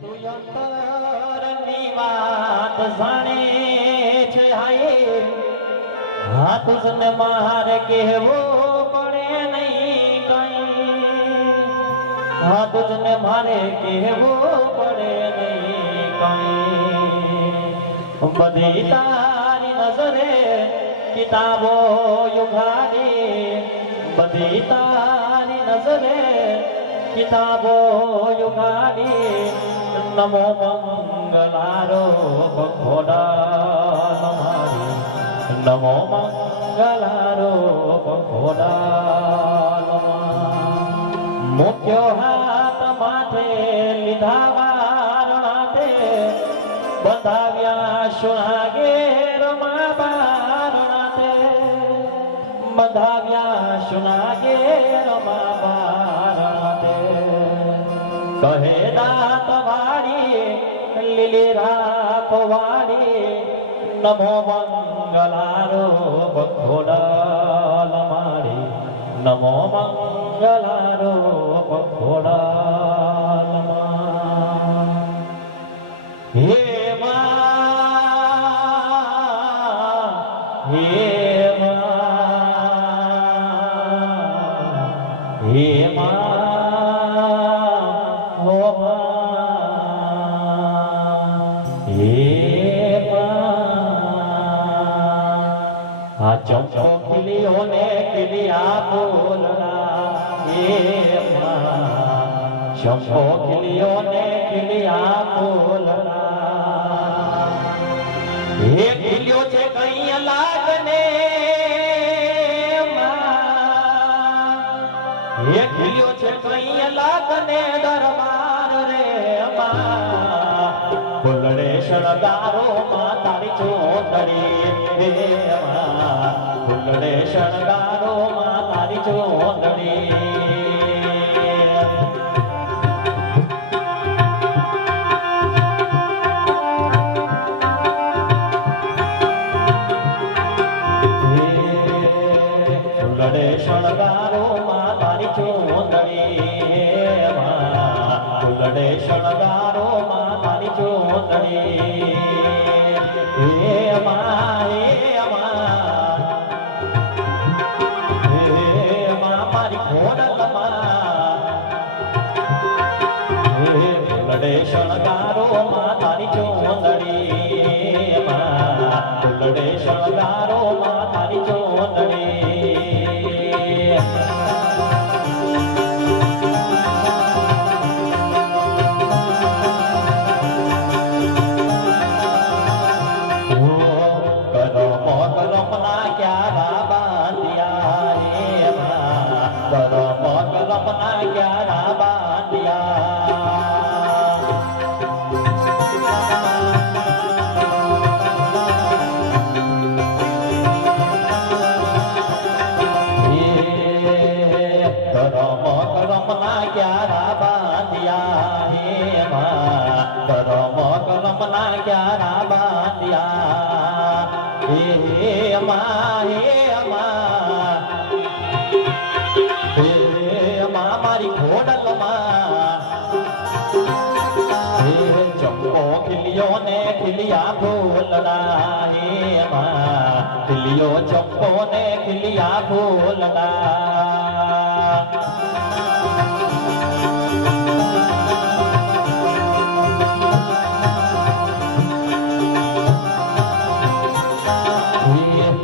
તું અંતરની વાત જાણે છે હાય હા તુજને મારે કહેવું પડે નહીં કઈ હા તુજને મારે કહેવું પડે નહીં કઈ બધી તારી નજરે કિતાબો યુગાડી બધી તારી નજરે કિતાબો યુગાડી નમો મંગલારો ભગોડા મારી નમો મંગલારો ભગોડા મુક્યો હાથ માથે લીધા વારણાથે બંધાવ્યા સુણાગે રમા બારણાથે બંધાવ્યા સુણાગે રમા બારણાથે કહે દાત વાળી લીલી રાખ વાળી નમો મંગલારો ભગોડા મારી નમો મંગલારો ભગોડા હે મા હે મા હે મા चंपो खिलियों ने खिलिया बोलना हे चंपो खिलियों ने खिलिया बोलना हे खिलियो छे कई अलाग ने हे खिलियो छे कई अलाग ने दरबार रे फुलड़े शणगारो मां तारी चोंदड़ी हे फुलड़े शणगारो मां तारी चोंदड़ी फुलड़े शणगारो मां तारी चोंदड़ी फुलड़े शणगारो मां तारी चोंदड़ी हे मां फुलड़े शणगारो मां तारी चोंदड़ी फुलड़े शणगारो मां तारी चोंदड़ी करमना क्यारा बांधिया करमना क्यारा बांधिया करमना क्यारा बांधिया हे करमना क्यारा बांधिया हे मां मारी घोड़ल हे चंपो खिलियो ने खिलिया फूलड़ा हे खिलियो चंपो ने खिलिया फूलड़ा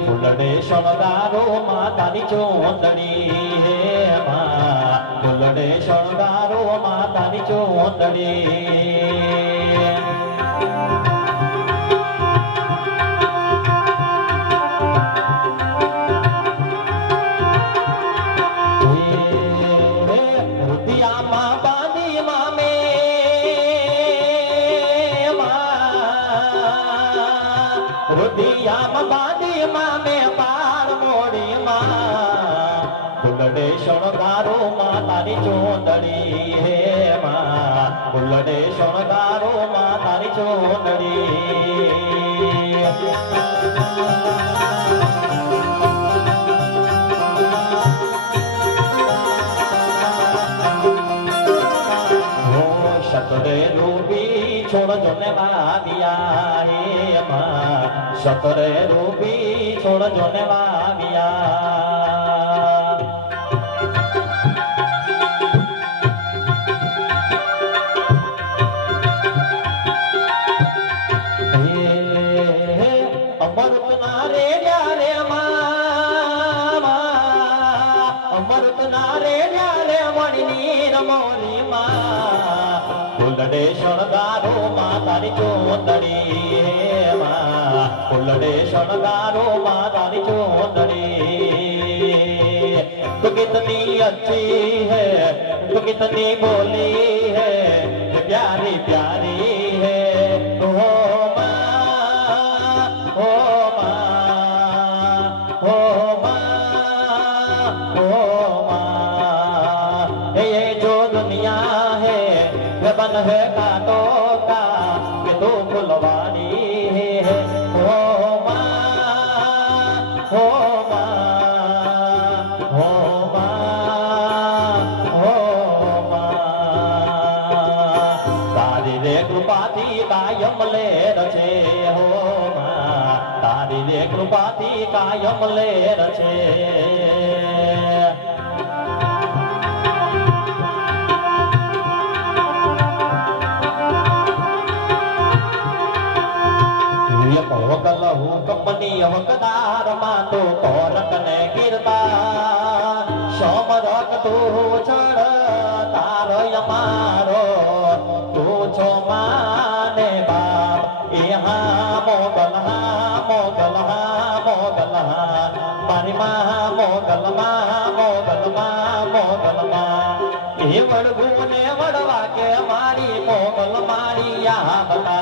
फुलड़े शणगारो मां तारी चोंदड़ी हे फुलड़े शणगारो मां तारी चोंदड़ी रुदिया मां बांधी मां में रुदिया मां बांधी मां में पार मोड़ी मां फुलड़े शणगारो मां तारी चोंदड़ी हे फुलड़े शणगारो मां तारी चोंदड़ी शतरे રૂપી છોડજો ને વાવિયા હે માં સતરે રૂપી છોડજો ને વાવિયા અમૃત ના રે રે અમૃત ના રે રે મણની રમોલી માં ફૂલડે શણગારો માં તારી ચોંદડી હે માં ફૂલડે શણગારો માં તારી ચોંદડી તું કિતની अच्छी है તું કિતની બોલી है प्यारी प्यारी है हो माँ हो माँ हो माँ हो माँ ये जो दुनिया है ये बन है कांटों का ये तो फुलवारी है हो माँ हो माँ हो माँ हो माँ तारी रे कृपाथी कायम ले रचे हो माँ तारी रे कृपाथी कायम ले रचे वकल हुकमनी वकदार मातो कोरक ने गिरता सोमरक तू चढ़ तारो यमारो तू छो माने बाप यहाँ मोगल मारी माँ मोगल ये वड़गू ने वड़वा के मारी मोगल मारी यहाँ बता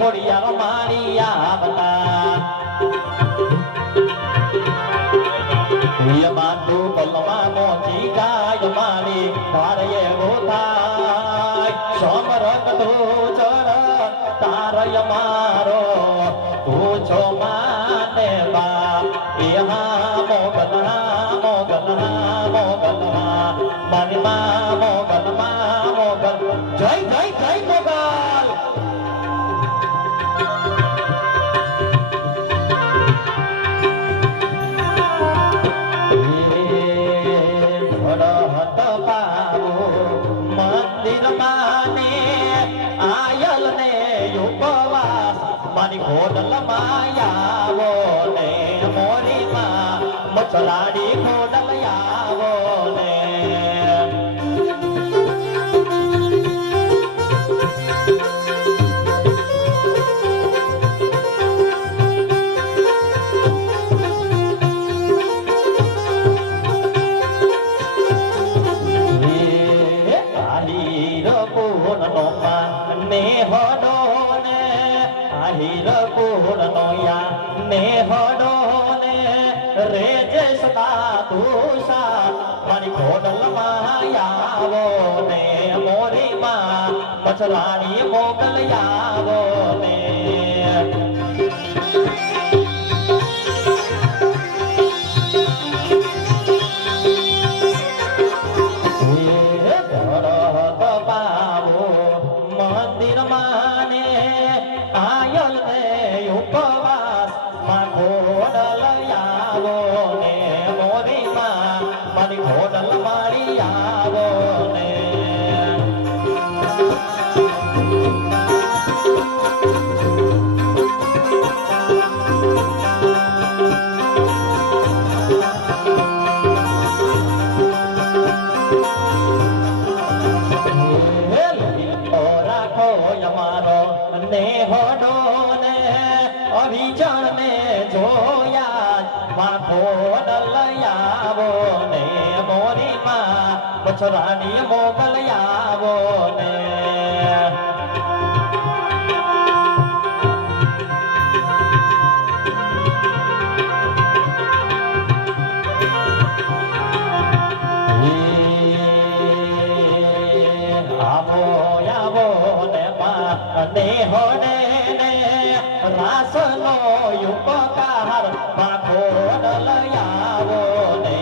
खोड़िया मारिया बता ये मातु कलमा मोची गाय मारी तारे गोथाय सोमरक तू चढ़ तारय मारो तू छो माने बाप यहाँ मोगल मारी माँ मोगल जय जय जय मोगल મારી ખોડલ માયાવો ને મોરી માં મચલાડી ખોડલ આવો ને આહીર પૂર્ણ નો ને હોડો હીર પૂર્ણનો યા ને હડો ને રે જે સદા તુષા મારી ખોડલ માયાવો ને મોરી માં મચલાણી મોગલ આવો ને મંદિર માને આયલ ને ઉપવાસ માં ખોડલ આવો ને મોરી માં મારી ખોડલ મારી આવો ને ને હોડો ને અભિજન ને જોયા માં ખોડલ આવો ને મોરી માં બછરાની મોગલ આવો ને ને હોડે ને રાસનો ઉપકાર માં ખોડલ આવો ને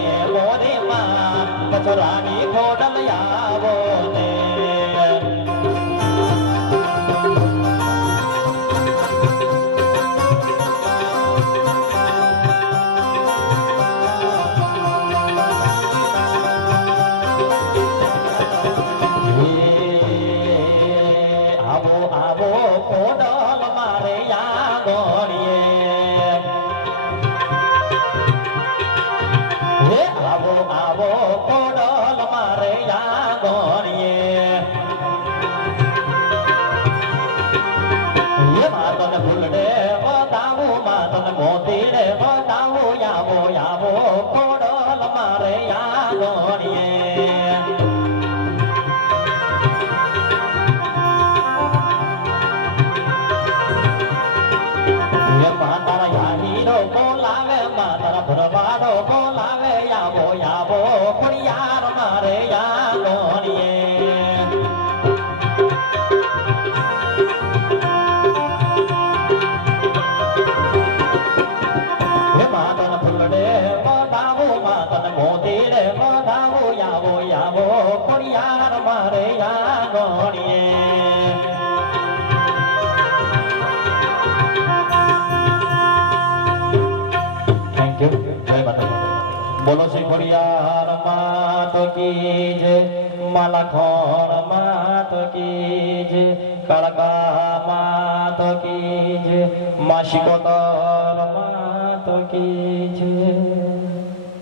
રાની ખોડલ આવો ને બોલો શ્રી ખોડિયાર માત કી જય માલા ખોર માત કી જય કળકા માત કી જય માશિકોતર માત કી જય